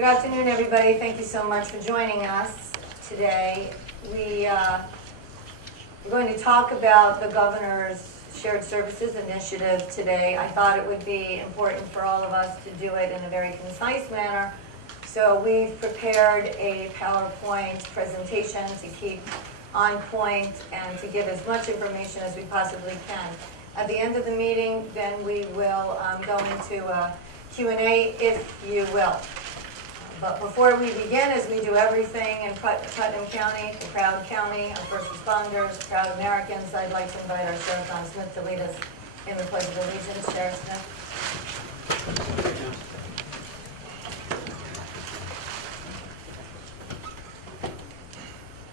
Good afternoon, everybody. Thank you so much for joining us today. We're going to talk about the governor's shared services initiative today. I thought it would be important for all of us to do it in a very concise manner. So we've prepared a PowerPoint presentation to keep on point and to give as much information as we possibly can. At the end of the meeting, then we will go into a Q&A, if you will. But before we begin, as we do everything in Putnam County, the proud county, our first responders, proud Americans, I'd like to invite our Sheriff Don Smith to lead us in the Pledge of Allegiance. Sheriff Smith.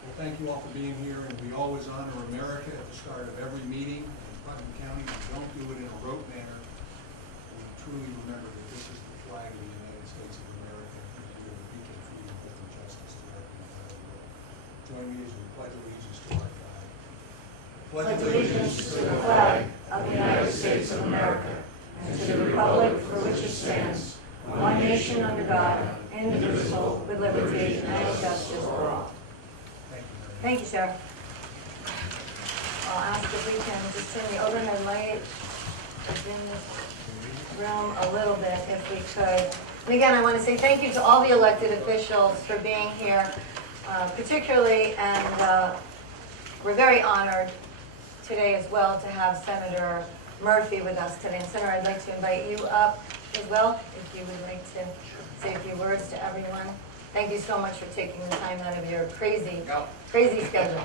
Well, thank you all for being here, and we always honor America at the start of every meeting. In Putnam County, we don't do it in a rote manner. We truly remember that this is the flag of the United States of America, and we are the beacon of freedom, liberty, and justice to every entire world. Join me as we pledge allegiance to our flag. Pledge allegiance to the flag of the United States of America and to the republic for which it stands, one nation under God, indivisible, with liberty and justice for all. Thank you, Sheriff. I'll ask if we can just turn the overhead light in this room a little bit, if we could. And again, I want to say thank you to all the elected officials for being here, particularly, and we're very honored today as well to have Senator Murphy with us today. And Senator, I'd like to invite you up as well, if you would like to say a few words to everyone. Thank you so much for taking the time out of your crazy schedule.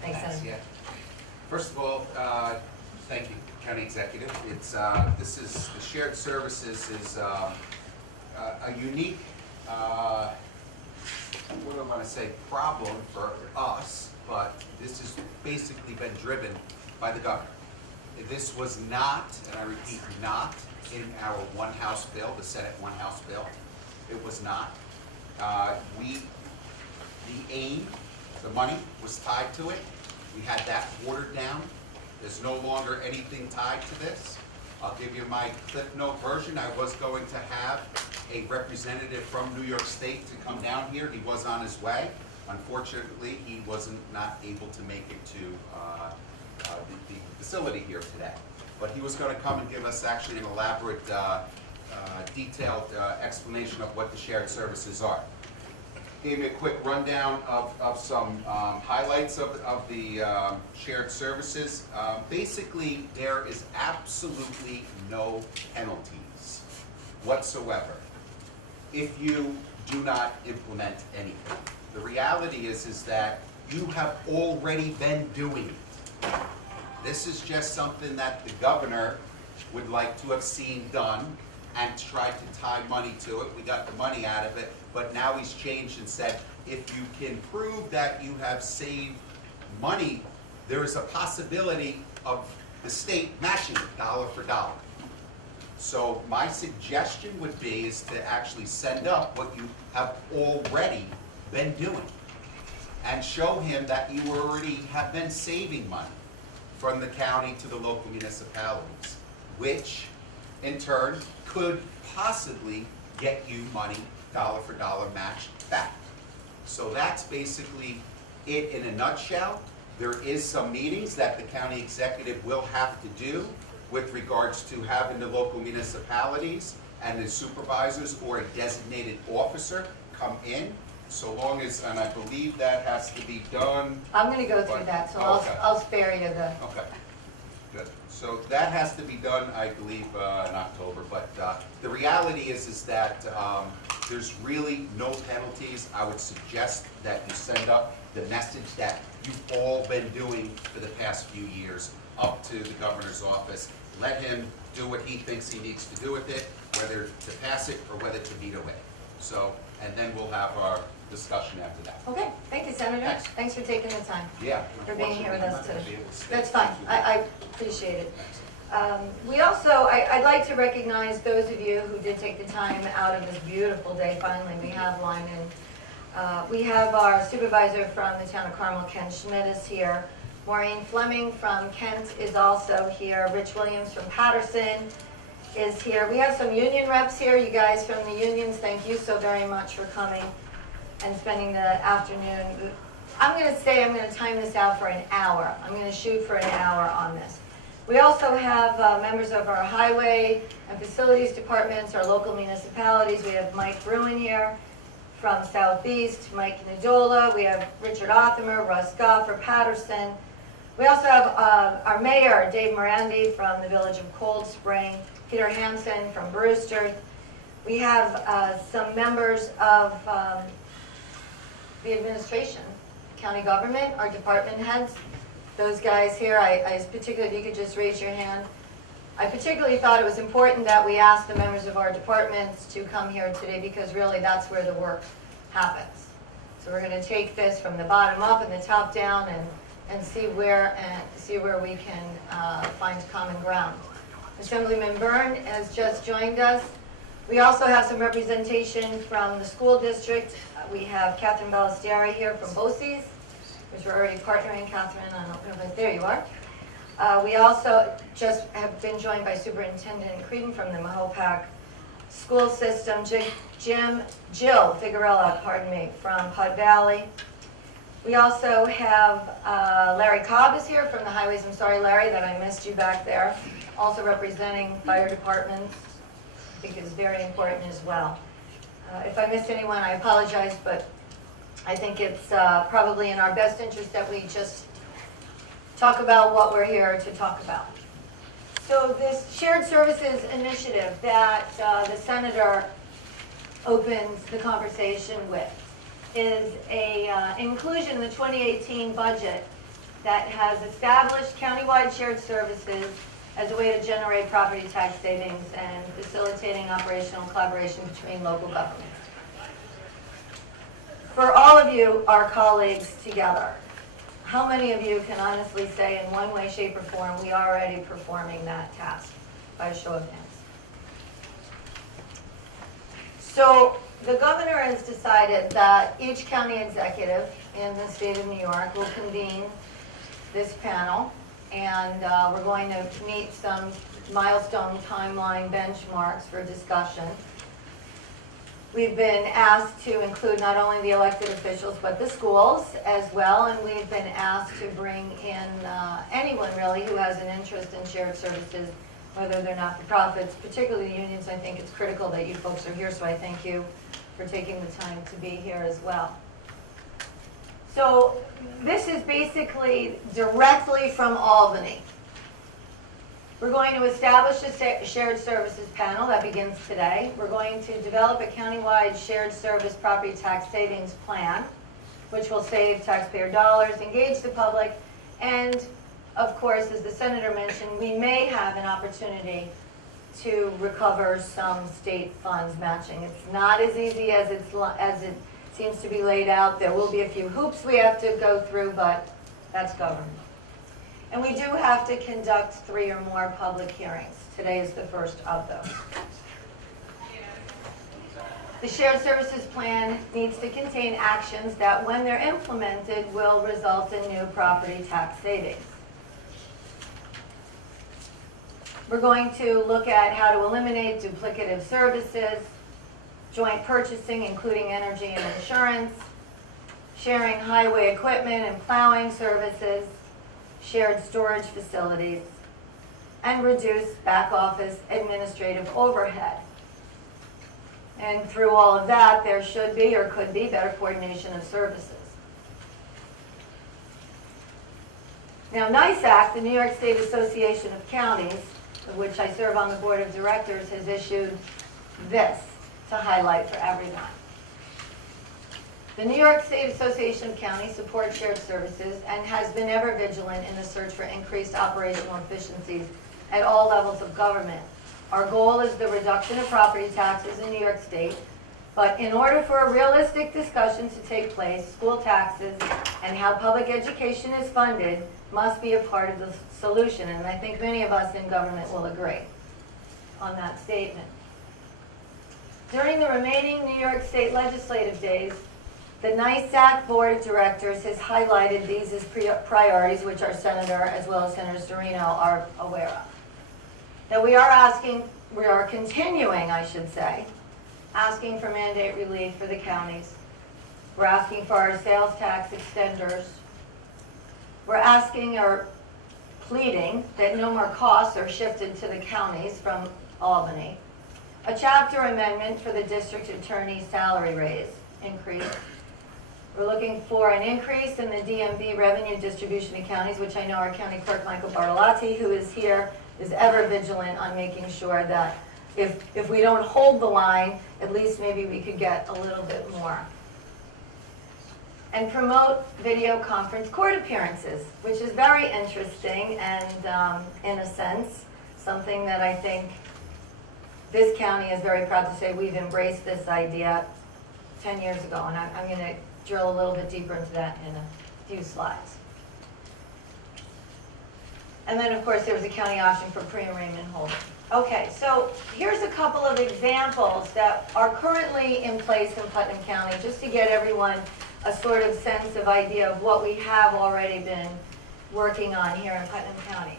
Thanks, Senator. Yeah. First of all, thank you, County Executive. This is the shared services is a unique, what do I want to say, problem for us, but this has basically been driven by the governor. This was not, and I repeat, not in our one House bill, the Senate one House bill. It was not. The aim, the money was tied to it. We had that watered down. There's no longer anything tied to this. I'll give you my Cliff Note version. I was going to have a representative from New York State to come down here. He was on his way. Unfortunately, he wasn't not able to make it to the facility here today. But he was going to come and give us actually an elaborate, detailed explanation of what the shared services are. Gave me a quick rundown of some highlights of the shared services. Basically, there is absolutely no penalties whatsoever if you do not implement anything. The reality is that you have already been doing it. This is just something that the governor would like to have seen done and tried to tie money to it. We got the money out of it, but now he's changed and said, if you can prove that you have saved money, there is a possibility of the state matching it dollar for dollar. So my suggestion would be is to actually send up what you have already been doing and show him that you already have been saving money from the county to the local municipalities, which in turn could possibly get you money dollar for dollar matched back. So that's basically it in a nutshell. There is some meetings that the county executive will have to do with regards to having the local municipalities and the supervisors or a designated officer come in, so long as, and I believe that has to be done. I'm going to go through that, so Okay. I'll spare you the... Okay, good. So that has to be done, I believe, in October. But the reality is that there's really no penalties. I would suggest that you send up the message that you've all been doing for the past few years up to the governor's office. Let him do what he thinks he needs to do with it, whether to pass it or whether to veto it. So, and then we'll have our discussion after that. Okay, thank you, Senator. Thanks. Thanks for taking the time. Yeah. For being here with us Unfortunately, I'm not gonna today. be able to stay. That's fine. I appreciate it. We also, I'd like to recognize those of you who did take the time out of this beautiful day. Finally, we have one. And we have our supervisor from the town of Carmel, Ken Schmidt, is here. Maureen Fleming from Kent is also here. Rich Williams from Patterson. is here. We have some union reps here. You guys from the unions, thank you so very much for coming and spending the afternoon. I'm going to time this out for an hour. I'm going to shoot for an hour on this. We also have members of our highway and facilities departments, our local municipalities. We have Mike Bruin here from Southeast, Mike Nadola. We have Richard Othamer, Russ Goff for Patterson. We also have our mayor, Dave Morandi from the village of Cold Spring, Peter Hansen from Brewster. We have some members of the administration, county government, our department heads. Those guys here, I particularly, if you could just raise your hand. I particularly thought it was important that we ask the members of our departments to come here today because really that's where the work happens. So we're going to take this from the bottom up and the top down and see where we can find common ground. Assemblyman Byrne has just joined us. We also have some representation from the school district. We have Catherine Ballestieri here from BOCES, which we're already partnering. Catherine, I don't know, but there you are. We also just have been joined by Superintendent Creedon from the Mahopac School System, Jill Figueroa, from Pud Valley. We also have Larry Cobb is here from the Highways. I'm sorry, Larry, that I missed you back there. Also representing fire departments. I think it's very important as well. If I missed anyone, I apologize, but I think it's probably in our best interest that we just talk about what we're here to talk about. So this shared services initiative that the senator opens the conversation with is a inclusion in the 2018 budget that has established countywide shared services as a way to generate property tax savings and facilitating operational collaboration between local governments. For all of you, our colleagues together, how many of you can honestly say in one way, shape, or form we are already performing that task by a show of hands? So the governor has decided that each county executive in the state of New York will convene this panel, and we're going to meet some milestone timeline benchmarks for discussion. We've been asked to include not only the elected officials, but the schools as well, and we've been asked to bring in anyone really who has an interest in shared services, whether they're not-for-profits, particularly the unions. I think it's critical that you folks are here, so I thank you for taking the time to be here as well. So this is basically directly from Albany. We're going to establish a shared services panel that begins today. We're going to develop a countywide shared service property tax savings plan, which will save taxpayer dollars, engage the public, and of course, as the senator mentioned, we may have an opportunity to recover some state funds matching. It's not as easy as it seems to be laid out. There will be a few hoops we have to go through, but that's government. And we do have to conduct 3 or more public hearings. Today is the first of those. The shared services plan needs to contain actions that, when they're implemented, will result in new property tax savings. We're going to look at how to eliminate duplicative services, joint purchasing, including energy and insurance, sharing highway equipment and plowing services, shared storage facilities, and reduce back office administrative overhead. And through all of that, there should be or could be better coordination of services. Now, NISAC, the New York State Association of Counties, of which I serve on the board of directors, has issued this to highlight for everyone. The New York State Association of Counties supports shared services and has been ever vigilant in the search for increased operational efficiencies at all levels of government. Our goal is the reduction of property taxes in New York State, but in order for a realistic discussion to take place, school taxes and how public education is funded must be a part of the solution, and I think many of us in government will agree on that statement. During the remaining New York State legislative days, the NISAC Board of Directors has highlighted these as priorities, which our Senator, as well as Senator Serino, are aware of. That we are asking we are continuing, I should say, asking for mandate relief for the counties. We're asking for our sales tax extenders. We're asking or pleading that no more costs are shifted to the counties from Albany. A chapter amendment for the district attorney's salary raise increase. We're looking for an increase in the DMV revenue distribution to counties, which I know our county clerk, Michael Bartolotti, who is here, is ever vigilant on making sure that if we don't hold the line, at least maybe we could get a little bit more. And promote video conference court appearances, which is very interesting and, in a sense, something that I think this county is very proud to say we've embraced this idea 10 years ago, and I'm going to drill a little bit deeper into that in a few slides. And then, of course, there was a county option for pre-arraignment holding. Okay, so here's a couple of examples that are currently in place in Putnam County, just to get everyone a sort of sense of idea of what we have already been working on here in Putnam County.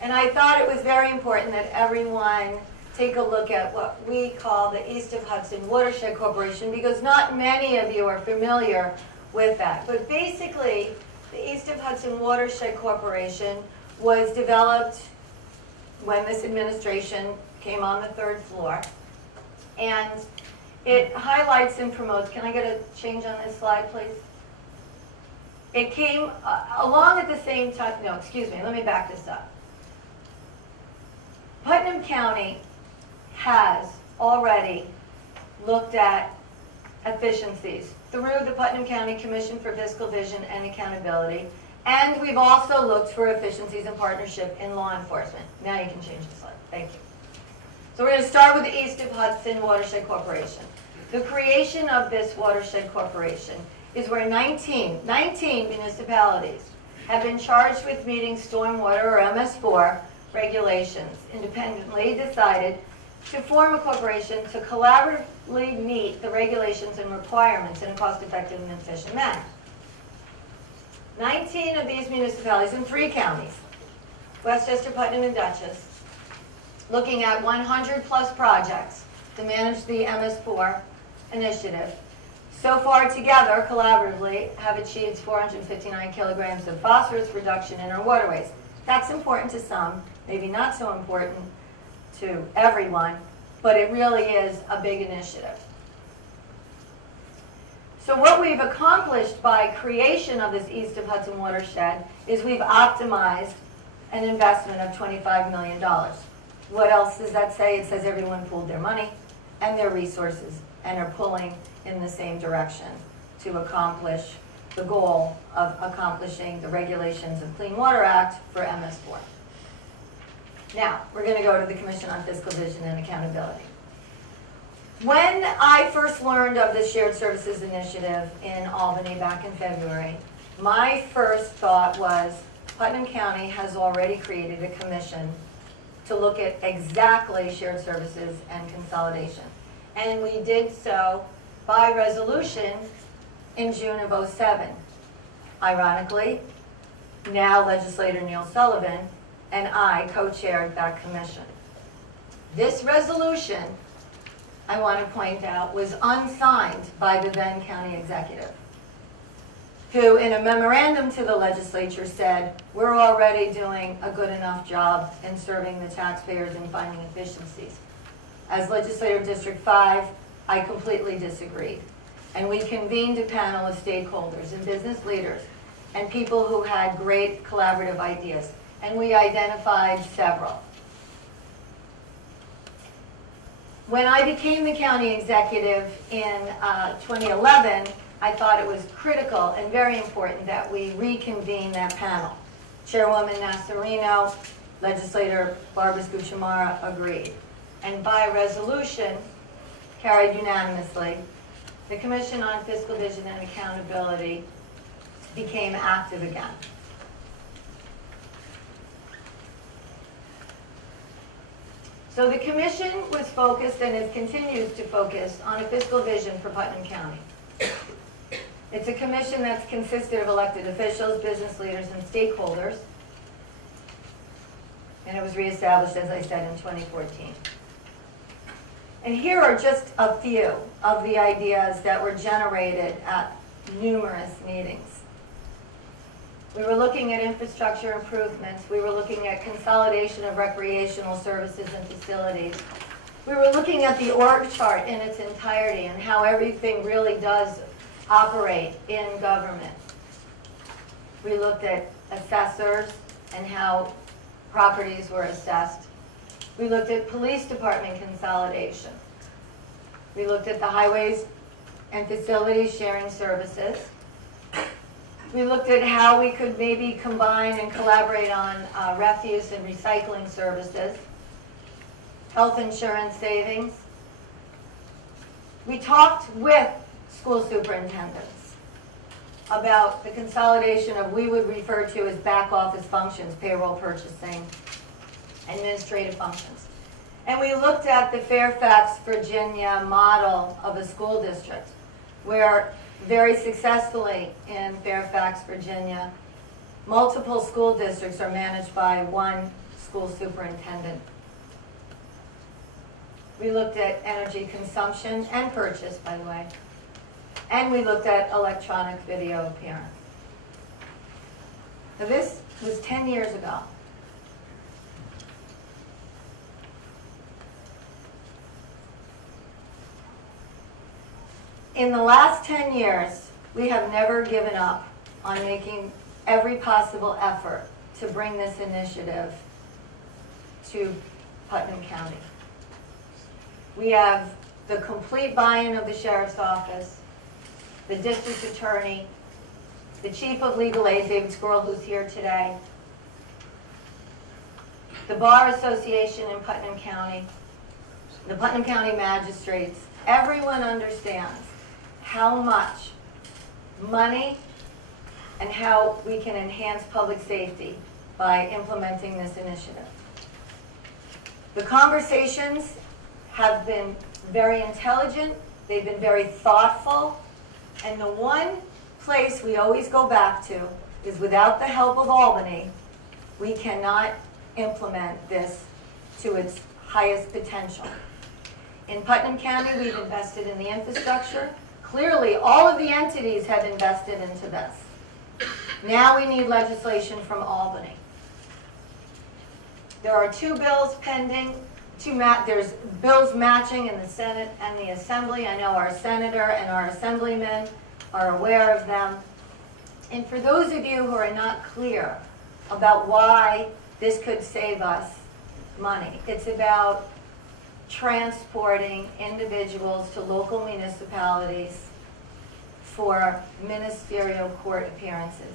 And I thought it was very important that everyone take a look at what we call the East of Hudson Watershed Corporation, because not many of you are familiar with that. But basically, the East of Hudson Watershed Corporation was developed when this administration came on the third floor. And it highlights and promotes, can I get a change on this slide, please? It came along at the same time, no, excuse me, let me back this up. Putnam County has already looked at efficiencies through the Putnam County Commission for Fiscal Vision and Accountability, and we've also looked for efficiencies and partnership in law enforcement. Now you can change the slide. Thank you. So we're going to start with the East of Hudson Watershed Corporation. The creation of this watershed corporation is where 19 municipalities have been charged with meeting stormwater or MS4 regulations, independently decided to form a corporation to collaboratively meet the regulations and requirements in a cost-effective and efficient manner. 19 of these municipalities in 3 counties, Westchester, Putnam, and Dutchess, looking at 100 plus projects to manage the MS4 initiative. So far together, collaboratively, have achieved 459 kilograms of phosphorus reduction in our waterways. That's important to some, maybe not so important to everyone, but it really is a big initiative. So what we've accomplished by creation of this East of Hudson watershed is we've optimized an investment of $25 million. What else does that say? It says everyone pooled their money and their resources and are pulling in the same direction to accomplish the goal of accomplishing the regulations of Clean Water Act for MS4. Now, we're going to go to the Commission on Fiscal Vision and Accountability. When I first learned of the Shared Services Initiative in Albany back in February, my first thought was Putnam County has already created a commission to look at exactly shared services and consolidation. And we did so by resolution in June of '07. Ironically, now legislator Neil Sullivan and I co-chaired that commission. This resolution, I want to point out, was unsigned by the then county executive, who in a memorandum to the legislature said, we're already doing a good enough job in serving the taxpayers and finding efficiencies. As legislator District 5, I completely disagreed. And we convened a panel of stakeholders and business leaders and people who had great collaborative ideas. And we identified several. When I became the county executive in 2011, I thought it was critical and very important that we reconvene that panel. Chairwoman Nassarino, legislator Barbara Scuchamara agreed. And by resolution, carried unanimously, the Commission on Fiscal Vision and Accountability became active again. So the commission was focused, and it continues to focus, on a fiscal vision for Putnam County. It's a commission that's consisted of elected officials, business leaders, and stakeholders. And it was reestablished, as I said, in 2014. And here are just a few of the ideas that were generated at numerous meetings. We were looking at infrastructure improvements. We were looking at consolidation of recreational services and facilities. We were looking at the org chart in its entirety and how everything really does operate in government. We looked at assessors and how properties were assessed. We looked at police department consolidation. We looked at the highways and facilities sharing services. We looked at how we could maybe combine and collaborate on refuse and recycling services, health insurance savings. We talked with school superintendents about the consolidation of we would refer to as back office functions, payroll, purchasing, administrative functions. And we looked at the Fairfax, Virginia model of a school district, where very successfully in Fairfax, Virginia, multiple school districts are managed by one school superintendent. We looked at energy consumption and purchase, by the way. And we looked at electronic video appearance. Now this was 10 years ago. In the last 10 years, we have never given up on making every possible effort to bring this initiative to Putnam County. We have the complete buy-in of the Sheriff's Office, the District Attorney, the Chief of Legal Aid, David Squirrel, who's here today, the Bar Association in Putnam County, the Putnam County Magistrates. Everyone understands how much money and how we can enhance public safety by implementing this initiative. The conversations have been very intelligent, they've been very thoughtful, and the one place we always go back to is without the help of Albany, we cannot implement this to its highest potential. In Putnam County, we've invested in the infrastructure. Clearly, all of the entities have invested into this. Now we need legislation from Albany. There are two bills pending. There's bills matching in the Senate and the Assembly. I know our senator and our assemblymen are aware of them. And for those of you who are not clear about why this could save us money, it's about transporting individuals to local municipalities for ministerial court appearances.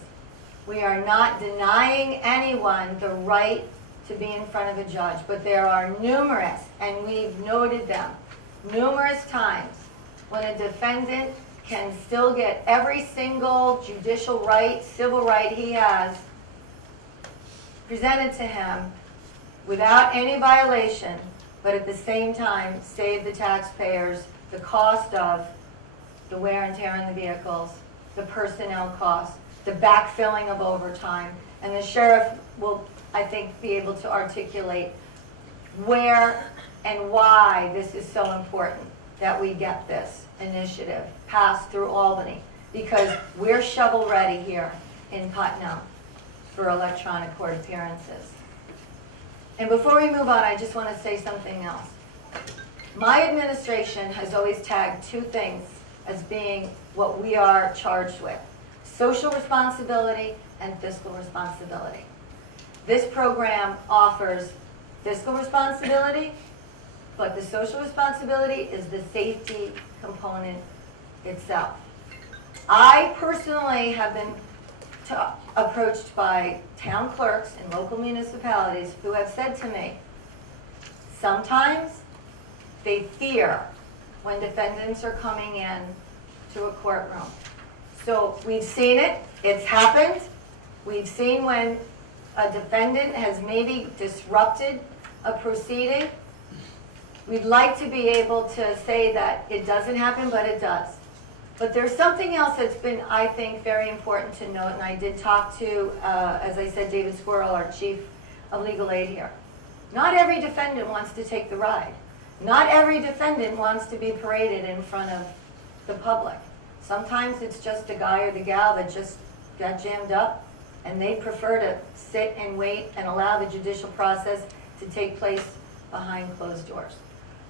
We are not denying anyone the right to be in front of a judge, but there are numerous, and we've noted them, numerous times when a defendant can still get every single judicial right, civil right he has presented to him without any violation, but at the same time save the taxpayers the cost of the wear and tear in the vehicles, the personnel costs, the backfilling of overtime, and the sheriff will, I think, be able to articulate where and why this is so important that we get this initiative passed through Albany, because we're shovel ready here in Putnam for electronic court appearances. And before we move on, I just want to say something else. My administration has always tagged two things as being what we are charged with: social responsibility and fiscal responsibility. This program offers fiscal responsibility, but the social responsibility is the safety component itself. I personally have been approached by town clerks in local municipalities who have said to me, sometimes they fear when defendants are coming in to a courtroom. So we've seen it, it's happened. We've seen when a defendant has maybe disrupted a proceeding. We'd like to be able to say that it doesn't happen, but it does. But there's something else that's been, I think, very important to note, and I did talk to, as I said, David Squirrel, our Chief of Legal Aid here. Not every defendant wants to take the ride. Not every defendant wants to be paraded in front of the public. Sometimes it's just a guy or the gal that just got jammed up, and they prefer to sit and wait and allow the judicial process to take place behind closed doors.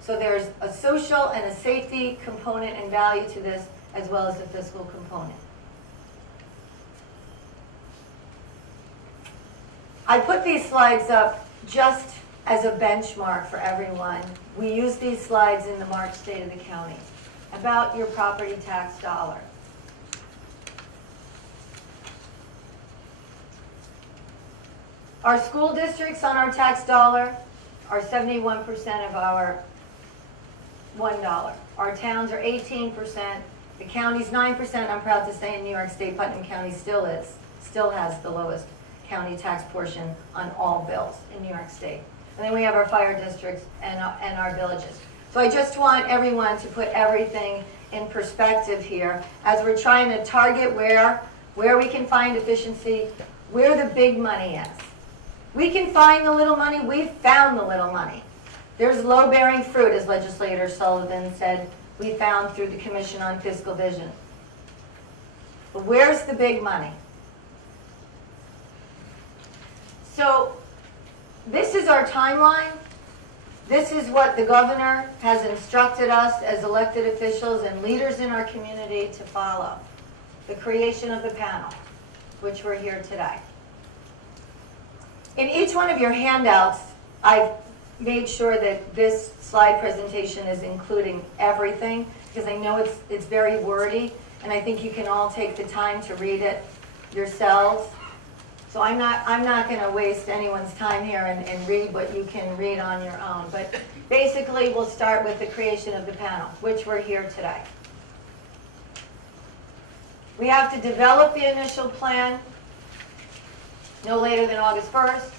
So there's a social and a safety component and value to this, as well as a fiscal component. I put these slides up just as a benchmark for everyone. We use these slides in the March State of the County about your property tax dollar. Our school districts on our tax dollar are 71% of our $1. Our towns are 18%. The county's 9%. I'm proud to say in New York State, Putnam County still has the lowest county tax portion on all bills in New York State. And then we have our fire districts and our villages. So I just want everyone to put everything in perspective here as we're trying to target where we can find efficiency, where the big money is. We can find the little money. We've found the little money. There's low-bearing fruit, as Legislator Sullivan said, we found through the Commission on Fiscal Vision. But where's the big money? So this is our timeline. This is what the governor has instructed us as elected officials and leaders in our community to follow. The creation of the panel, which we're here today. In each one of your handouts, I've made sure that this slide presentation is including everything, because I know it's very wordy, and I think you can all take the time to read it yourselves. So I'm not going to waste anyone's time here and read what you can read on your own. But basically, we'll start with the creation of the panel, which we're here today. We have to develop the initial plan no later than August 1st.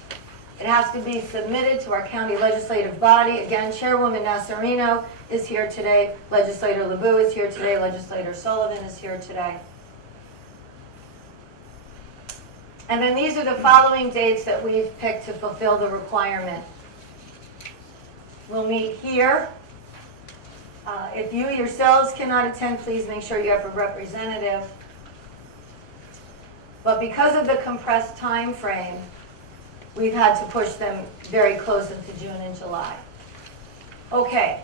It has to be submitted to our county legislative body. Again, Chairwoman Nassarino is here today. Legislator LeBeau is here today. Legislator Sullivan is here today. And then these are the following dates that we've picked to fulfill the requirement. We'll meet here. If you yourselves cannot attend, please make sure you have a representative. But because of the compressed time frame, we've had to push them very close into June and July. Okay,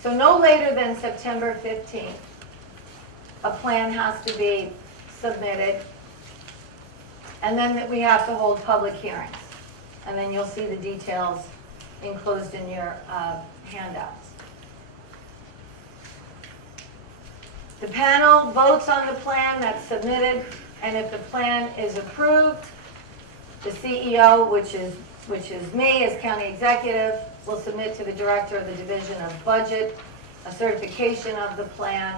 so no later than September 15th, a plan has to be submitted. And then we have to hold public hearings. And then you'll see the details enclosed in your handouts. The panel votes on the plan that's submitted, and if the plan is approved, the CEO, which is me as county executive, will submit to the director of the Division of Budget a certification of the plan.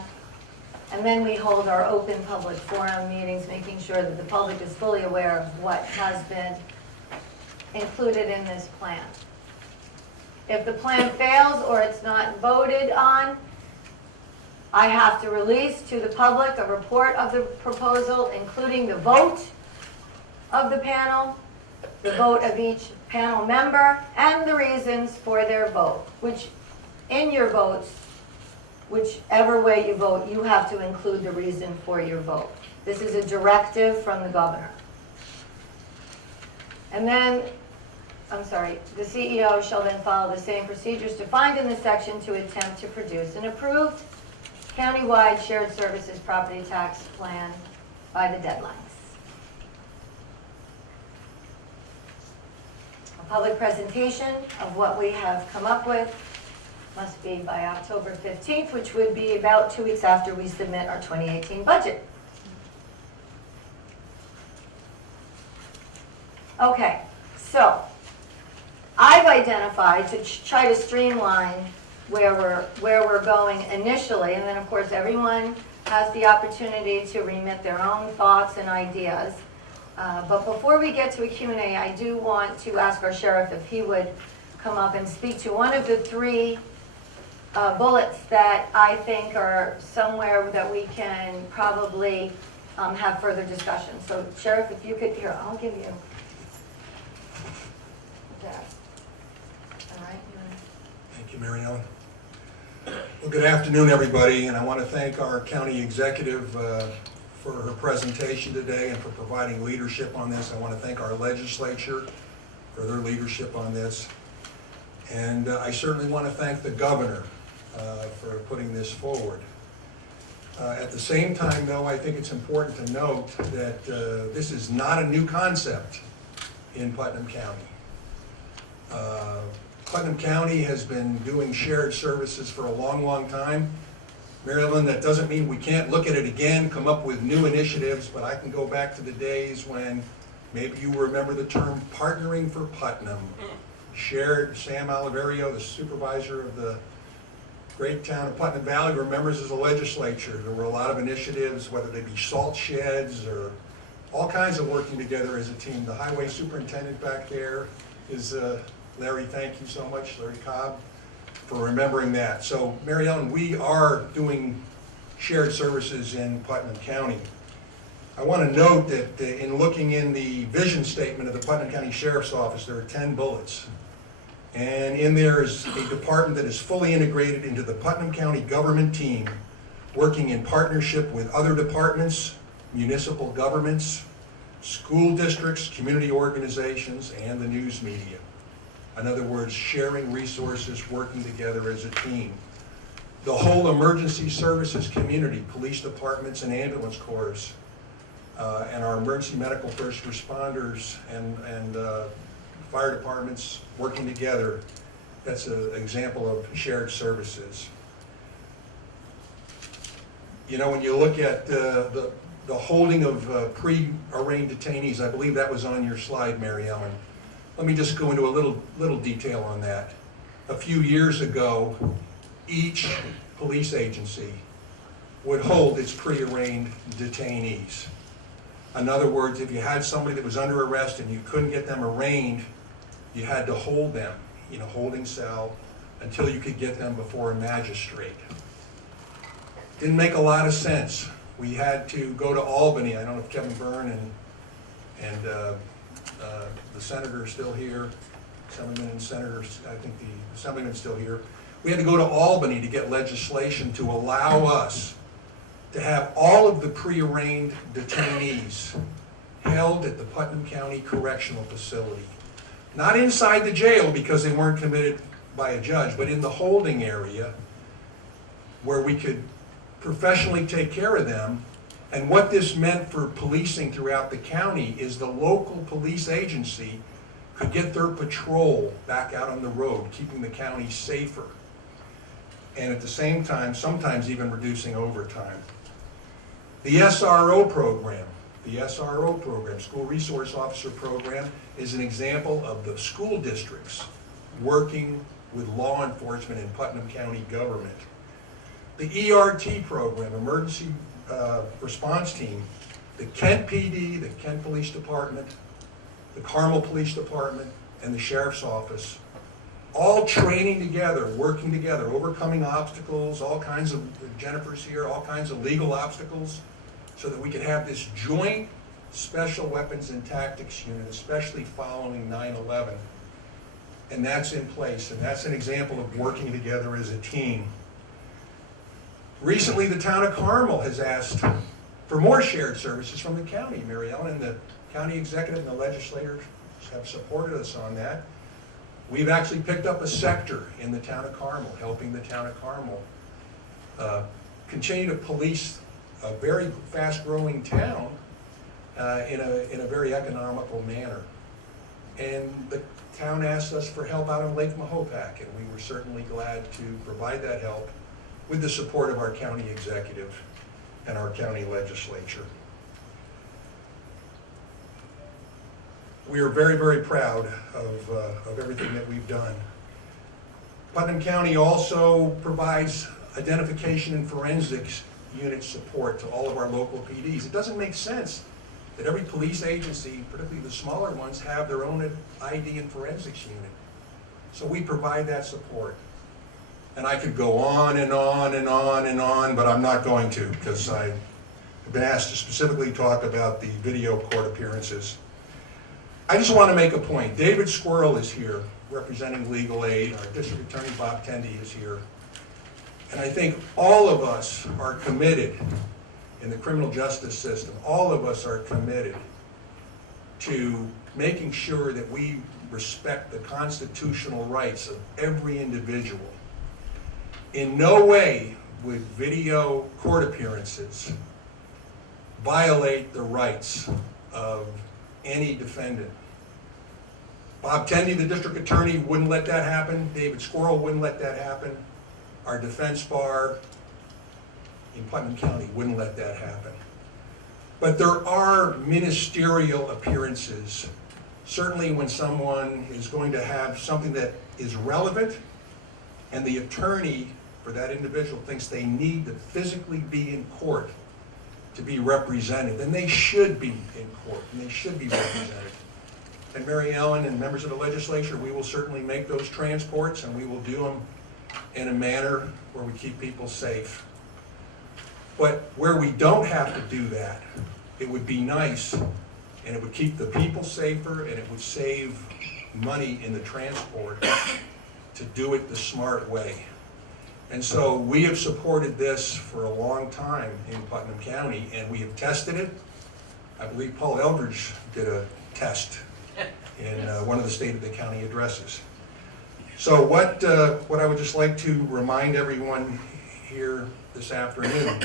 And then we hold our open public forum meetings, making sure that the public is fully aware of what has been included in this plan. If the plan fails or it's not voted on, I have to release to the public a report of the proposal, including the vote of the panel, the vote of each panel member, and the reasons for their vote, which in your votes, whichever way you vote, you have to include the reason for your vote. This is a directive from the governor. And then, the CEO shall then follow the same procedures defined in the section to attempt to produce an approved countywide shared services property tax plan by the deadlines. A public presentation of what we have come up with must be by October 15th, which would be about 2 weeks after we submit our 2018 budget. Okay, so I've identified to try to streamline where we're going initially, and then of course everyone has the opportunity to remit their own thoughts and ideas. But before we get to a Q&A, I do want to ask our sheriff if he would come up and speak to one of the three bullets that I think are somewhere that we can probably have further discussion. So Sheriff, if you could, here, I'll give you that. All right. Thank Thank you, Mary Ellen. Well, good afternoon, everybody, and I want to thank our county executive for her presentation today and for providing leadership on this. I want to thank our legislature for their leadership on this. And I certainly want to thank the governor for putting this forward. At the same time, though, I think it's important to note that this is not a new concept in Putnam County. Putnam County has been doing shared services for a long, long time. Mary Ellen, that doesn't mean we can't look at it again, come up with new initiatives, but I can go back to the days when maybe you remember the term partnering for Putnam. Sam Oliverio, the supervisor of the great town of Putnam Valley, remembers as a legislature. There were a lot of initiatives, whether they be salt sheds or all kinds of working together as a team. The highway superintendent back there is Larry, thank you so much, Larry Cobb, for remembering that. So, Mary Ellen, we are doing shared services in Putnam County. I want to note that in looking in the vision statement of the Putnam County Sheriff's Office, there are 10 bullets. And in there is a department that is fully integrated into the Putnam County government team, working in partnership with other departments, municipal governments, school districts, community organizations, and the news media. In other words, sharing resources, working together as a team. The whole emergency services community, police departments and ambulance corps, and our emergency medical first responders and fire departments working together, that's an example of shared services. You know, when you look at the holding of pre-arraigned detainees, I believe that was on your slide, Mary Ellen. Let me just go into a little detail on that. A few years ago, each police agency would hold its pre-arraigned detainees. In other words, if you had somebody that was under arrest and you couldn't get them arraigned, you had to hold them in a holding cell until you could get them before a magistrate. Didn't make a lot of sense. We had to go to Albany. I don't know if Kevin Byrne and the senator is still here, Assemblyman and senators, I think the Assemblyman's still here. We had to go to Albany to get legislation to allow us to have all of the pre-arraigned detainees held at the Putnam County Correctional Facility. Not inside the jail because they weren't committed by a judge, but in the holding area where we could professionally take care of them. And what this meant for policing throughout the county is the local police agency could get their patrol back out on the road, keeping the county safer. And at the same time, sometimes even reducing overtime. The SRO program, School Resource Officer Program, is an example of the school districts working with law enforcement in Putnam County government. The ERT program, Emergency Response Team, the Kent PD, the Kent Police Department, the Carmel Police Department, and the Sheriff's Office, all training together, working together, overcoming obstacles, all kinds of, Jennifer's here, all kinds of legal obstacles, so that we could have this joint special weapons and tactics unit, especially following 9/11. And that's in place, and that's an example of working together as a team. Recently, the town of Carmel has asked for more shared services from the county, Mary Ellen, and the county executive and the legislators have supported us on that. We've actually picked up a sector in the town of Carmel, helping the town of Carmel continue to police a very fast-growing town in a very economical manner. And the town asked us for help out on Lake Mahopac, and we were certainly glad to provide that help with the support of our county executive and our county legislature. We are very, very proud of everything that we've done. Putnam County also provides identification and forensics unit support to all of our local PDs. It doesn't make sense that every police agency, particularly the smaller ones, have their own ID and forensics unit. So we provide that support. And I could go on and on and on and on, but I'm not going to, because I've been asked to specifically talk about the video court appearances. I just want to make a point. David Squirrel is here, representing legal aid. Our district attorney, Bob Tendy, is here. And I think all of us are committed in the criminal justice system, all of us are committed to making sure that we respect the constitutional rights of every individual. In no way would video court appearances violate the rights of any defendant. Bob Tendy, the district attorney, wouldn't let that happen. David Squirrel wouldn't let that happen. Our defense bar in Putnam County wouldn't let that happen. But there are ministerial appearances, certainly when someone is going to have something that is relevant and the attorney for that individual thinks they need to physically be in court to be represented, then they should be in court and they should be represented. And Mary Ellen and members of the legislature, we will certainly make those transports, and we will do them in a manner where we keep people safe. But where we don't have to do that, it would be nice, and it would keep the people safer, and it would save money in the transport to do it the smart way. And so we have supported this for a long time in Putnam County, and we have tested it. I believe Paul Eldridge did a test in one of the State of the County addresses. So what I would just like to remind everyone here this afternoon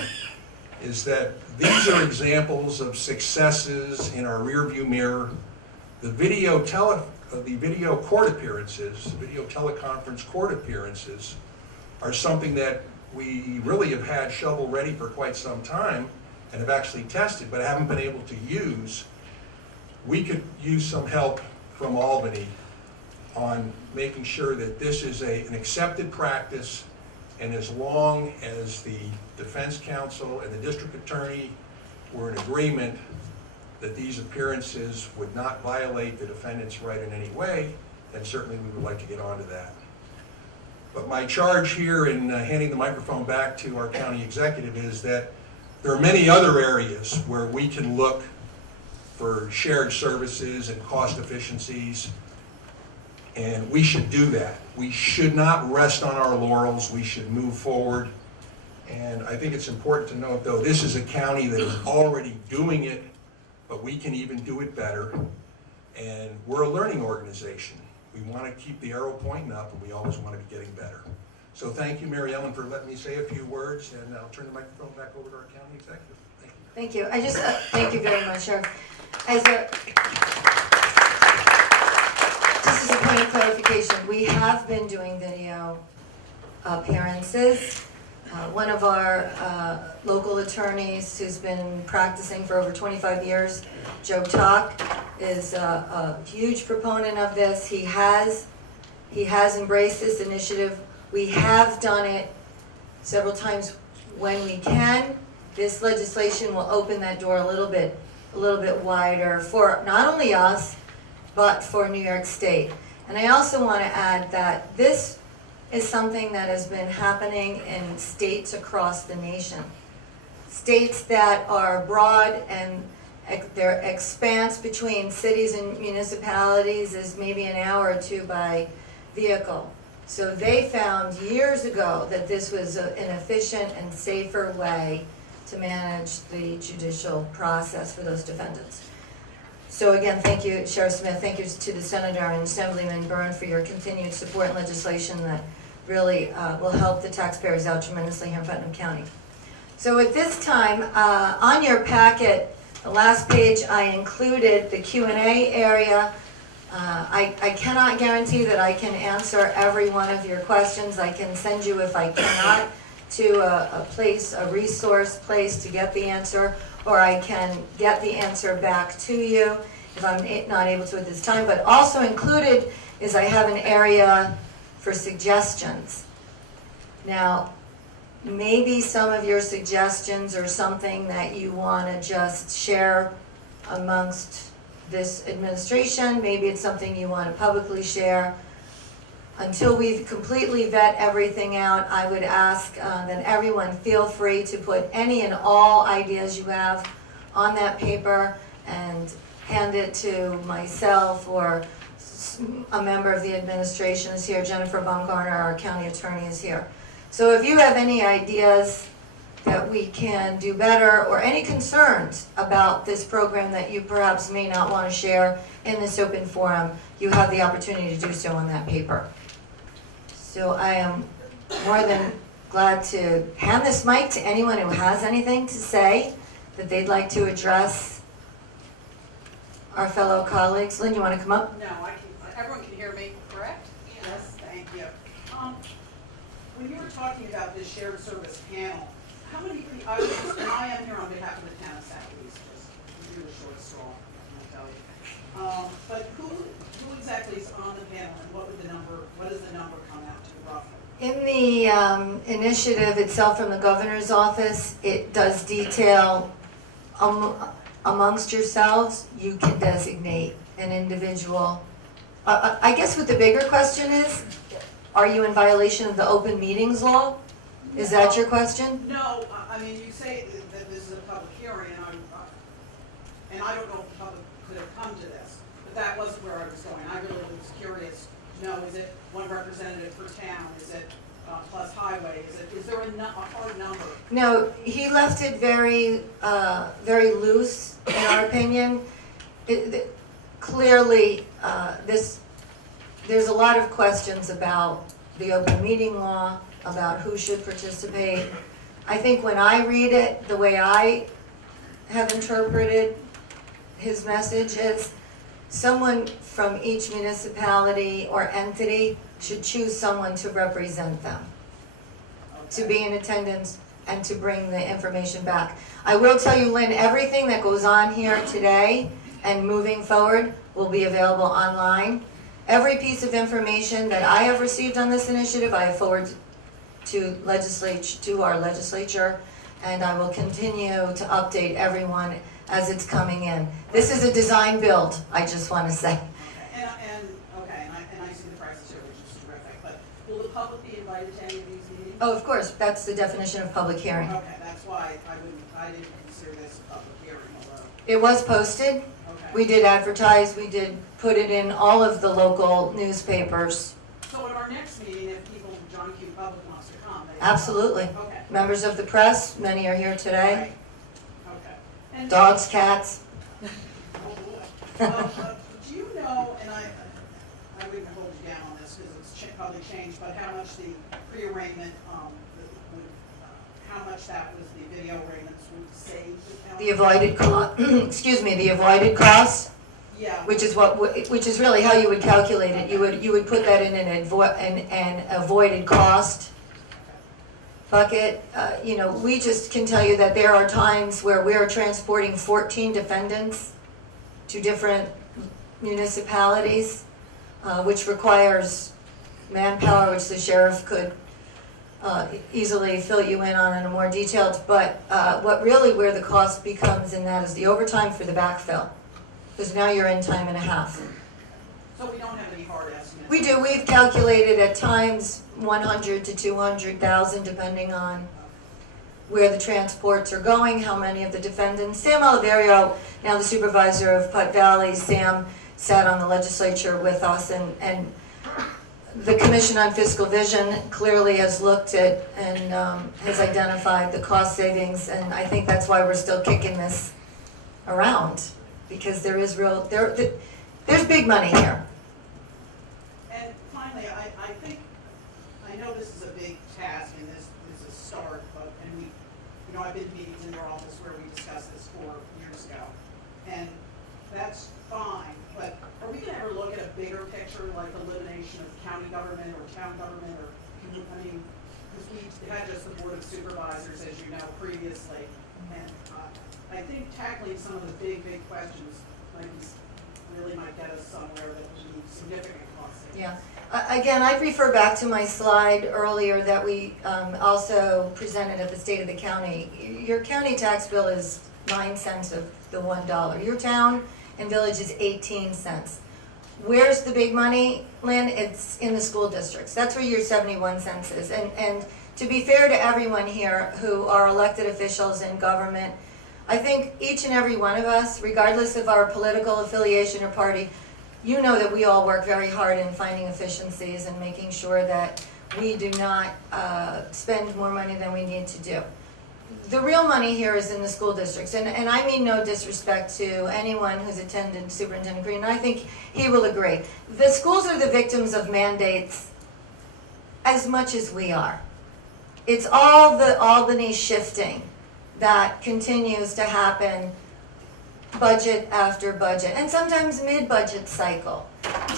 is that these are examples of successes in our rearview mirror. The video court appearances, video teleconference court appearances are something that we really have had shovel ready for quite some time and have actually tested but haven't been able to use. We could use some help from Albany on making sure that this is an accepted practice, and as long as the defense counsel and the district attorney were in agreement that these appearances would not violate the defendant's right in any way, then certainly we would like to get onto that. But my charge here in handing the microphone back to our county executive is that there are many other areas where we can look for shared services and cost efficiencies, and we should do that. We should not rest on our laurels. We should move forward. And I think it's important to note, though, this is a county that is already doing it, but we can even do it better. And we're a learning organization. We want to keep the arrow pointing up, and we always want to be getting better. So thank you, Mary Ellen, for letting me say a few words, and I'll turn the microphone back over to our county executive. Thank you. Thank you. Thank you very much, Sheriff. Just as a point of clarification, we have been doing video appearances. One of our local attorneys who's been practicing for over 25 years, Joe Talk, is a huge proponent of this. He has embraced this initiative. We have done it several times when we can. This legislation will open that door a little bit wider for not only us, but for New York State. And I also want to add that this is something that has been happening in states across the nation. States that are broad and their expanse between cities and municipalities is maybe an hour or two by vehicle. So they found years ago that this was an efficient and safer way to manage the judicial process for those defendants. So again, thank you, Sheriff Smith. Thank you to the Senator and Assemblyman Byrne for your continued support and legislation that really will help the taxpayers out tremendously here in Putnam County. So at this time, on your packet, the last page, I included the Q&A area. I cannot guarantee that I can answer every one of your questions. I can send you, if I cannot, to a resource place to get the answer, or I can get the answer back to you if I'm not able to at this time. But also included is I have an area for suggestions. Now, maybe some of your suggestions are something that you want to just share amongst this administration. Maybe it's something you want to publicly share. Until we completely vet everything out, I would ask that everyone feel free to put any and all ideas you have on that paper and hand it to myself or a member of the administration is here. Jennifer Baumgartner, our county attorney, is here. So if you have any ideas that we can do better, or any concerns about this program that you perhaps may not want to share in this open forum, you have the opportunity to do so on that paper. So I am more than glad to hand this mic to anyone who has anything to say that they'd like to address our fellow colleagues. Lynn, you want to come up? No, everyone can hear me, correct? Yes, thank you. When you were talking about this shared service panel, how many, and I am here on behalf of the town of St. Louis, just to do a short straw, I'll tell you. But who exactly is on the panel, and what does the number come out to roughly? In the initiative itself from the governor's office, it does detail amongst yourselves, you can designate an individual. I guess what the bigger question is, are you in violation of the open meetings law? Is that your question? No, I mean, you say that this is a public hearing, and I don't know if the public could have come to this, but that wasn't where I was going. I really was curious to know, is it one representative per town? Is it plus highway? Is there a hard number? No, he left it very, very loose, in our opinion. Clearly, there's a lot of questions about the open meeting law, about who should participate. I think when I read it, the way I have interpreted his message is someone from each municipality or entity should choose someone to represent them, to be in attendance and to bring the information back. I will tell you, Lynn, everything that goes on here today and moving forward will be available online. Every piece of information that I have received on this initiative, I have forwarded to our legislature, and I will continue to update everyone as it's coming in. This is a design build, I just want to say. And I see the prices here, which is terrific, but will the public be invited to any of these meetings? Oh, of course, that's the definition of public hearing. Okay, that's why I didn't consider this a public hearing, although, It was posted, okay. we did advertise, we did put it in all of the local newspapers. So at our next meeting, if people, John Q. Public wants to come, they. Absolutely. Okay. Members of the press, many are here today. Right. Okay. And Dogs, cats. Oh, boy. Do you know, and I wouldn't hold you down on this because it's probably changed, but how much the pre-arraignment, how much that was the video arraignments would save the county? The avoided the avoided costs, Yeah. which is really how you would calculate it. You would put that in an avoided cost bucket. We just can tell you that there are times where we are transporting 14 defendants to different municipalities, which requires manpower, which the sheriff could easily fill you in on in a more detailed, but where the cost becomes in that is the overtime for the backfill, because now you're in time and a half. So we don't have any hard estimates? We do, we've calculated at times 100 to 200,000 depending on where the transports are going, how many of the defendants. Sam Oliverio, now the supervisor of Putt Valley, Sam sat on the legislature with us, and the Commission on Fiscal Vision clearly has looked at and has identified the cost savings, and I think that's why we're still kicking this around, because there's big money here. And finally, I know this is a big task and this is a start, I've been to meetings in your office where we discussed this 4 years ago, and that's fine, but are we gonna ever look at a bigger picture, like elimination of county government or town government, or, because we had just the Board of Supervisors, as you know, previously, and I think tackling some of the big questions really might get us somewhere that would need significant cost savings. Yeah. Again, I'd refer back to my slide earlier that we also presented at the State of the County. Your county tax bill is 9 cents of the $1. Your town and village is 18 cents. Where's the big money, Lynn? It's in the school districts. That's where your 71 cents is. And to be fair to everyone here who are elected officials in government, I think each and every one of us, regardless of our political affiliation or party, you know that we all work very hard in finding efficiencies and making sure that we do not spend more money than we need to do. The real money here is in the school districts, and I mean no disrespect to anyone who's attended Superintendent Green, I think he will agree. The schools are the victims of mandates as much as we are. It's all the Albany shifting that continues to happen budget after budget, and sometimes mid-budget cycle.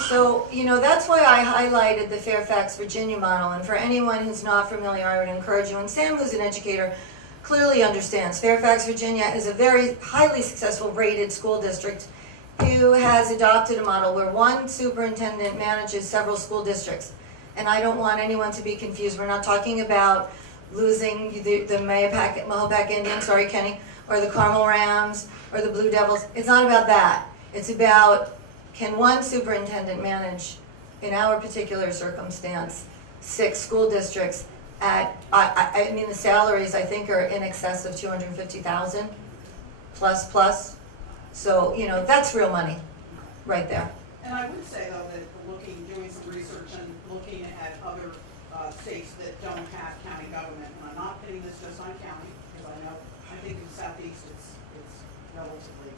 So, you know, that's why I highlighted the Fairfax, Virginia model, and for anyone who's not familiar, I would encourage you, and Sam, who's an educator, clearly understands. Fairfax, Virginia is a very highly successful rated school district who has adopted a model where one superintendent manages several school districts. And I don't want anyone to be confused. We're not talking about losing the Mahopac Indians, sorry Kenny, or the Carmel Rams, or the Blue Devils. It's not about that. It's about, can one superintendent manage, in our particular circumstance, 6 school districts at, I mean, the salaries I think are in excess of 250,000 plus. So, you know, that's real money right there. And I would say though that doing some research and looking at other states that don't have county government, and I'm not pitting this just on county, because I think in the southeast it's relatively,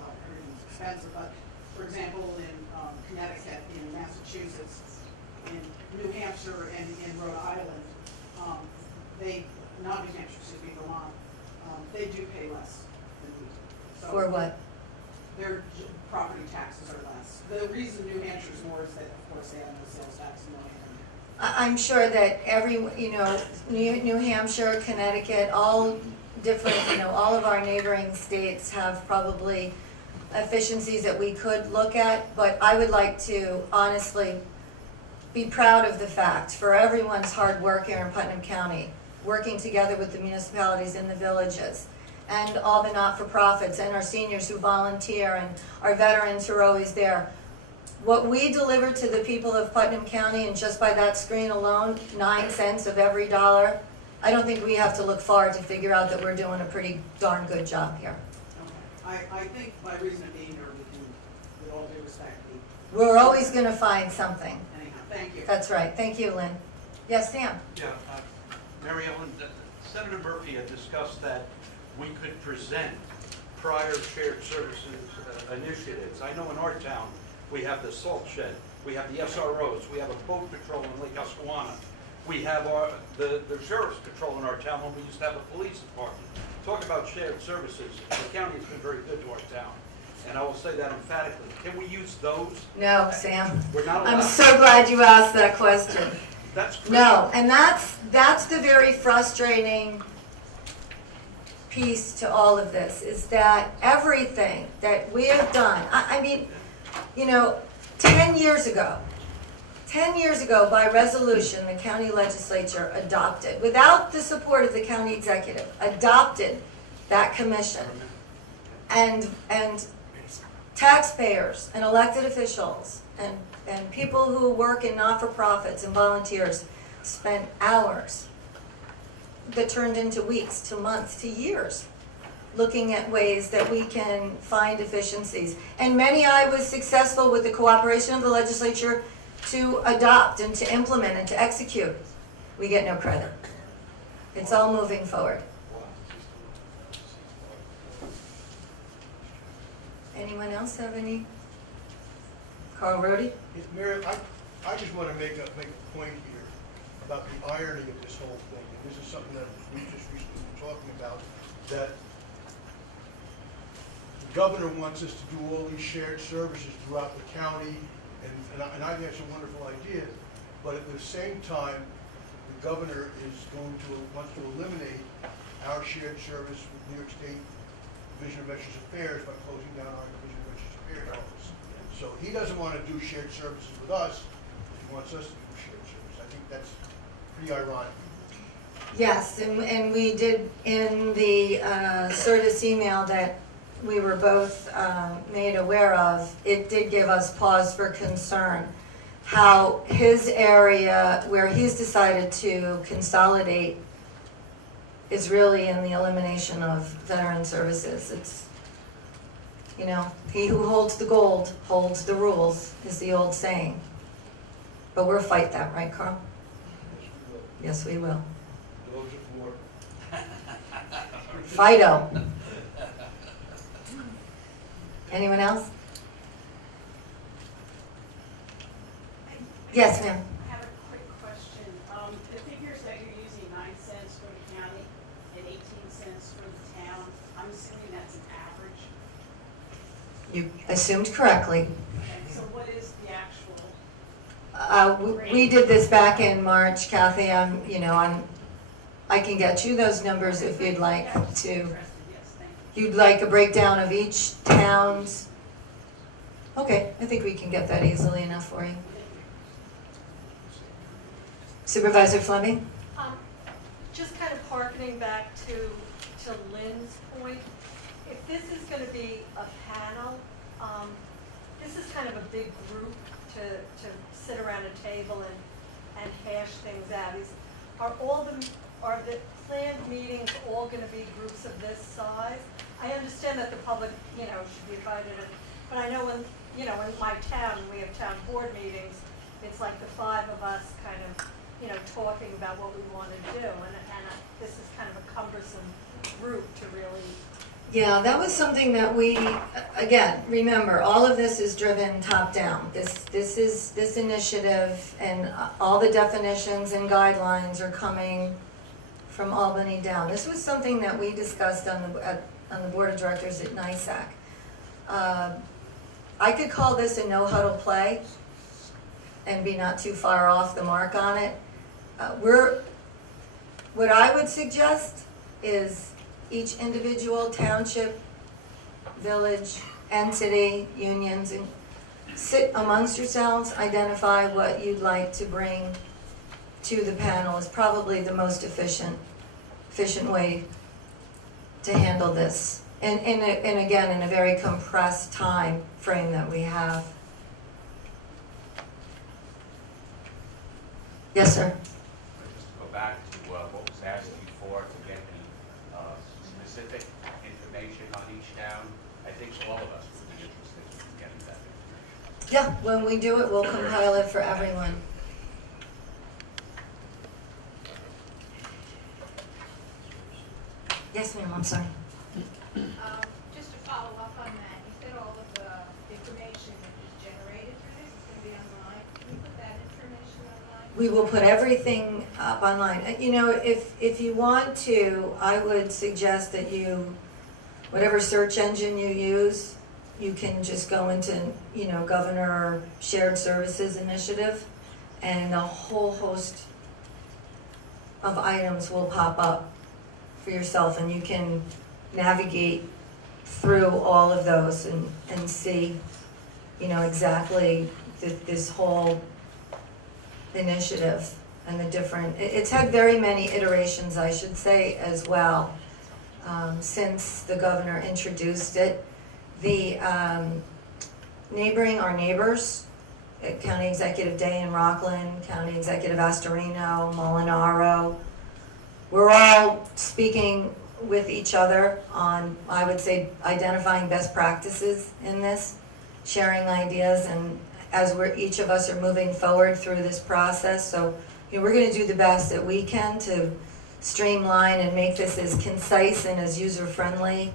well, everything's expensive, but for example, in Connecticut, in Massachusetts, in New Hampshire, and in Rhode Island, not New Hampshire, excuse me, Vermont, they do pay less than we do. So For what? their property taxes are less. The reason New Hampshire's more is that, of course, they have no sales tax in New Hampshire. I'm sure that New Hampshire, Connecticut, all different, all of our neighboring states have probably efficiencies that we could look at, but I would like to honestly be proud of the fact for everyone's hard work here in Putnam County, working together with the municipalities in the villages, and all the not-for-profits, and our seniors who volunteer, and our veterans who are always there. What we deliver to the people of Putnam County, and just by that screen alone, 9 cents of every dollar, I don't think we have to look far to figure out that we're doing a pretty darn good job here. Okay. I think by reason of being here, we can, with all due respect, We're always going to find something. anyhow, thank you. That's right. Thank you, Lynn. Yes, Sam? Yeah, Mary Ellen, Senator Murphy had discussed that we could present prior shared services initiatives. I know in our town, we have the salt shed, we have the SROs, we have a boat patrol in Lake Oscawana, we have the sheriff's patrol in our town when we used to have a police department. Talk about shared services, the county has been very good to our town, and I will say that emphatically. Can we use those? No, Sam. We're not allowed. I'm so glad you asked that question. That's critical. No, and that's the very frustrating piece to all of this, is that everything that we have done, I mean, 10 years ago, by resolution, the county legislature adopted, without the support of the county executive, adopted that commission. And taxpayers and elected officials and people who work in not-for-profits and volunteers spent hours that turned into weeks, to months, to years, looking at ways that we can find efficiencies. And I was successful with the cooperation of the legislature to adopt and to implement and to execute. We get no credit. It's all moving forward. Anyone else have any? Carl Rody? Mary, I just want to make a point here about the irony of this whole thing. And this is something that we just recently been talking about, that the governor wants us to do all these shared services throughout the county, and I think that's a wonderful idea, but at the same time, the governor wants to eliminate our shared service with New York State Division of Veterans Affairs by closing down our Division of Veterans Affairs office. So he doesn't want to do shared services with us, he wants us to do shared service. I think that's pretty ironic. Yes, and we did, in the Certus email that we were both made aware of, it did give us pause for concern how his area, where he's decided to consolidate, is really in the elimination of veteran services. You know, he who holds the gold holds the rules, is the old saying. But we'll fight that, right, Carl? Yes, we will. Dogs are for. Fido. Anyone else? Yes, ma'am. I have a quick question. The figures that you're using, 9 cents for the county and 18 cents for the town, I'm assuming that's an average. You assumed correctly. Okay, so what is the actual? We did this back in March, Kathy. I can get you those numbers if you'd like Yeah, just to. interested, yes, thank you. You'd like a breakdown of each town's? Okay, I think we can get that easily enough for you. Supervisor Fleming? Just kind of harkening back to Lynn's point, if this is going to be a panel, this is kind of a big group to sit around a table and hash things out. Are the planned meetings all going to be groups of this size? I understand that the public, should be invited, but I know in my town, we have town board meetings, it's like the 5 of us kind of, talking about what we want to do, and this is kind of a cumbersome route to really. Yeah, that was something that we, again, remember, all of this is driven top down. This initiative and all the definitions and guidelines are coming from Albany down. This was something that we discussed on the board of directors at NISAC. I could call this a no-huddle play and be not too far off the mark on it. What I would suggest is each individual township, village, entity, unions, and sit amongst yourselves, identify what you'd like to bring to the panel is probably the most efficient way to handle this. And again, in a very compressed time frame that we have. Yes, sir. Just to go back to what was asked before, to get the specific information on each town, I think all of us would be interested in getting that information. Yeah, when we do it, we'll compile it for everyone. Yes, ma'am, I'm sorry. Just to follow up on that, you said all of the information that is generated for this is going to be online. Can you put that information online? We will put everything up online. If you want to, I would suggest that whatever search engine you use, you can just go into, Governor Shared Services Initiative, and a whole host of items will pop up for yourself, and you can navigate through all of those and see, exactly this whole initiative and the different, it's had very many iterations, I should say, as well, since the governor introduced it. The our neighbors, County Executive Day in Rockland, County Executive Astorino, Molinaro, we're all speaking with each other on, I would say, identifying best practices in this, sharing ideas, and as each of us are moving forward through this process. So, we're going to do the best that we can to streamline and make this as concise and as user-friendly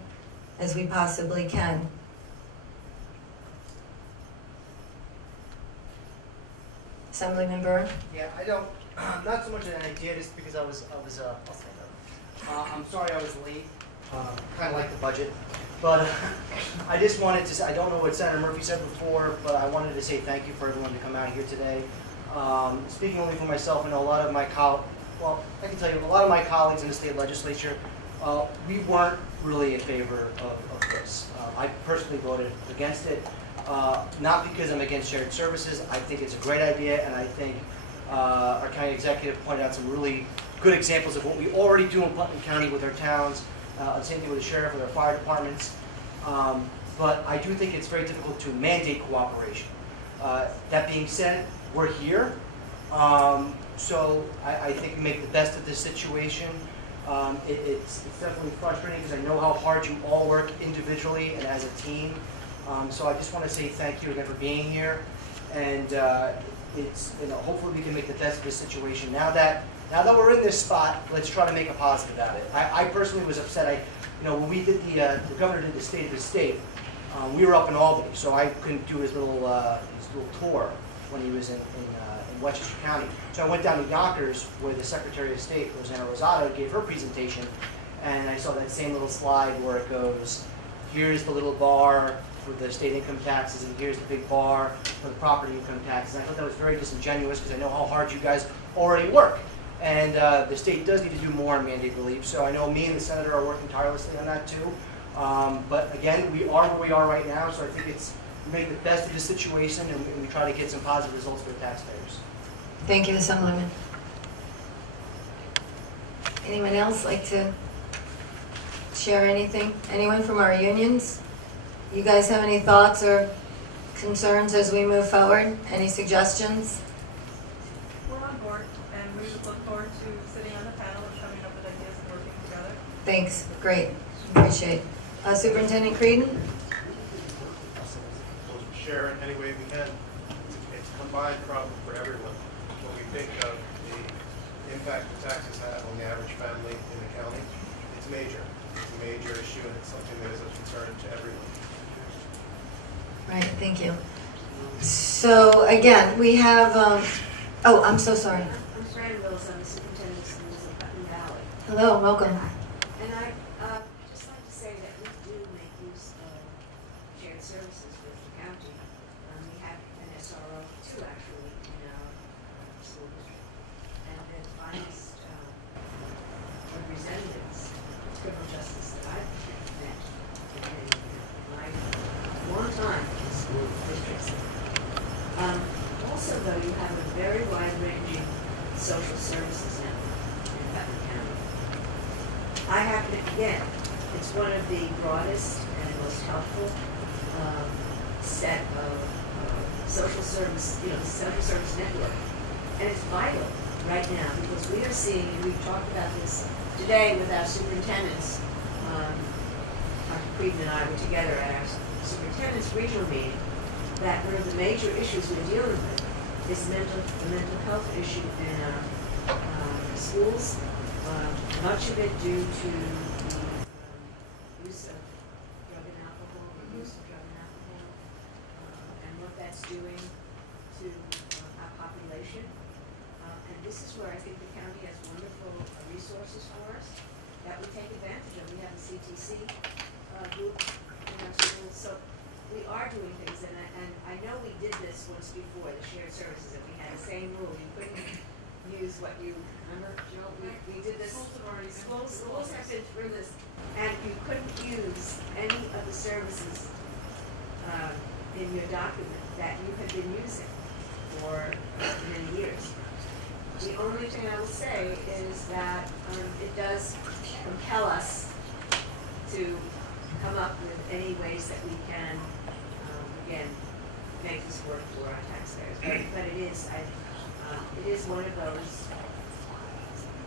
as we possibly can. Assemblyman Byrne? Yeah, I don't, not so much an idea, just because I'll stand up. I'm sorry I was late, kind of like the budget, but I just wanted to say, I don't know what Senator Murphy said before, but I wanted to say thank you for everyone to come out here today. Speaking only for myself, I know a lot of my I can tell you, a lot of my colleagues in the state legislature, we weren't really in favor of this. I personally voted against it. Not because I'm against shared services. I think it's a great idea, and I think our county executive pointed out some really good examples of what we already do in Putnam County with our towns, the same thing with the sheriff, with our fire departments. But I do think it's very difficult to mandate cooperation. That being said, we're here, so I think we make the best of this situation. It's definitely frustrating because I know how hard you all work individually and as a team. So I just want to say thank you again for being here. And it's, hopefully we can make the best of this situation. Now that we're in this spot, let's try to make a positive out of it. I personally was upset. When we did the governor did the State of the State, we were up in Albany, so I couldn't do his little tour when he was in Westchester County. So I went down to Yonkers, where the Secretary of State, Rosanna Rosado, gave her presentation, and I saw that same little slide where it goes, here's the little bar for the state income taxes, and here's the big bar for the property income taxes. And I thought that was very disingenuous, because I know how hard you guys already work. And the state does need to do more on mandate relief, so I know me and the senator are working tirelessly on that too. But again, we are where we are right now, so I think we make the best of the situation, and we try to get some positive results for the taxpayers. Thank you, Assemblyman. Anyone else like to share anything? Anyone from our unions? You guys have any thoughts or concerns as we move forward? Any suggestions? We're on board, and we look forward to sitting on the panel and coming up with ideas and working together. Thanks, great, appreciate. Superintendent Creedon? We'll share in any way we can. It's a combined problem for everyone. When we think of the impact the taxes have on the average family in the county, it's major. It's a major issue, and it's something that is of concern to everyone. Right, thank you. So again, we have, oh, I'm so sorry. I'm Fran Wills, I'm the superintendent of schools in Putnam Valley. Hello, welcome. And I just like to say that we do make use of shared services with the county. We have an SRO, two actually, in our school district. And the finest representatives, criminal justice that I've met in my long time in school districts. Also, though, you have a very wide-ranging social services network in Putnam County. I happen to, again, it's one of the broadest and most helpful set of social service, social service network. And it's vital right now because we are seeing, and we've talked about this today with our superintendents, Dr. Creedon and I were together at our superintendent's regional meeting, that one of the major issues we're dealing with is the mental health issue in our schools. Much of it due to the use of drug and alcohol, and what that's doing to our population. And this is where I think the county has wonderful resources for us that we take advantage of. We have the CTC group in our schools, so we are doing things, and I know we did this once before, the shared services, and we had the same rule. You couldn't use what you, remember, Jill, we did this. Schools have been through this, and you couldn't use any of the services in your document that you had been using for many years. The only thing I will say is that it does compel us to come up with any ways that we can, again, make this work for our taxpayers. But it is one of those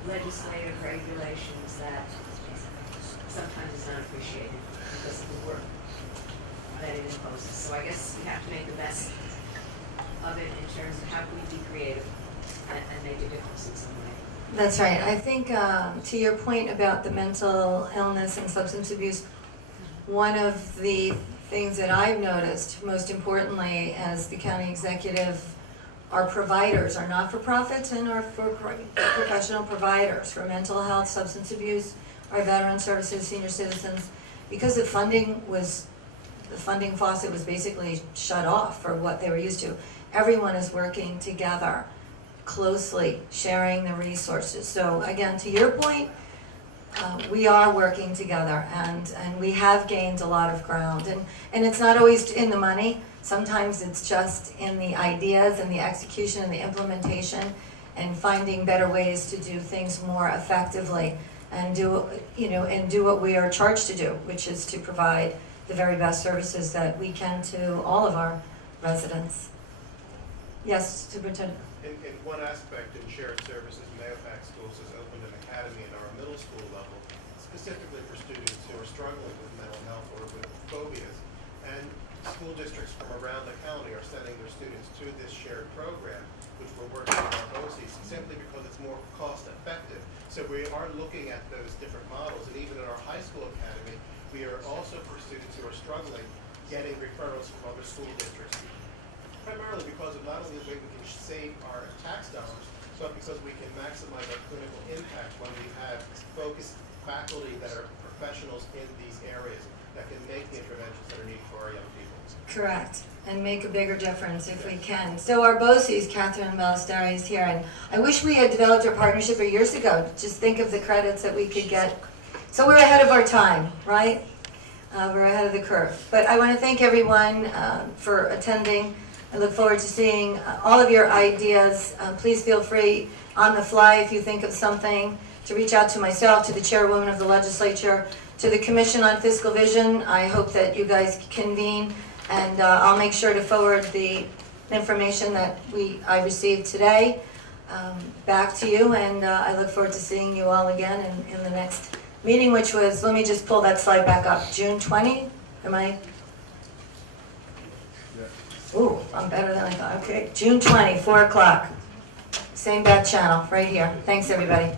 legislative regulations that sometimes is not appreciated because of the work that it imposes. So I guess we have to make the best of it in terms of how can we be creative and make a difference in some way. That's right. I think to your point about the mental illness and substance abuse, one of the things that I've noticed, most importantly as the county executive, our providers, our not-for-profits and our professional providers for mental health, substance abuse, our veteran services, senior citizens, because the funding faucet was basically shut off for what they were used to. Everyone is working together closely, sharing the resources. So again, to your point, we are working together, and we have gained a lot of ground. And it's not always in the money. Sometimes it's just in the ideas and the execution and the implementation and finding better ways to do things more effectively and do what we are charged to do, which is to provide the very best services that we can to all of our residents. Yes, Superintendent. In one aspect, in shared services, Mayopac Schools has opened an academy in our middle middle school level, specifically for students who are struggling with mental health or with phobias. And school districts from around the county are sending their students to this shared program, which we're working with our BOCES, simply because it's more cost effective. So we are looking at those different models, and even in our high school academy, we are also, for students who are struggling, getting referrals from other school districts. Primarily because of not only the way we can save our tax dollars, but because we can maximize our clinical impact when we have focused faculty that are professionals in these areas that can make the interventions that are needed for our young people. Correct, and make a bigger difference if we can. So our BOCES, Catherine Ballestari, is here, and I wish we had developed our partnership years ago. Just think of the credits that we could get. So we're ahead of our time, right? We're ahead of the curve. But I want to thank everyone for attending. I look forward to seeing all of your ideas. Please feel free on the fly if you think of something to reach out to myself, to the chairwoman of the legislature, to the Commission on Fiscal Vision. I hope that you guys convene, and I'll make sure to forward the information that I received today back to you, and I look forward to seeing you all again in the next meeting, which was, let me just pull that slide back up, June 20? Am I? Ooh, I'm better than I thought. Okay, June 20, 4 o'clock. Same bat channel, right here. Thanks, everybody.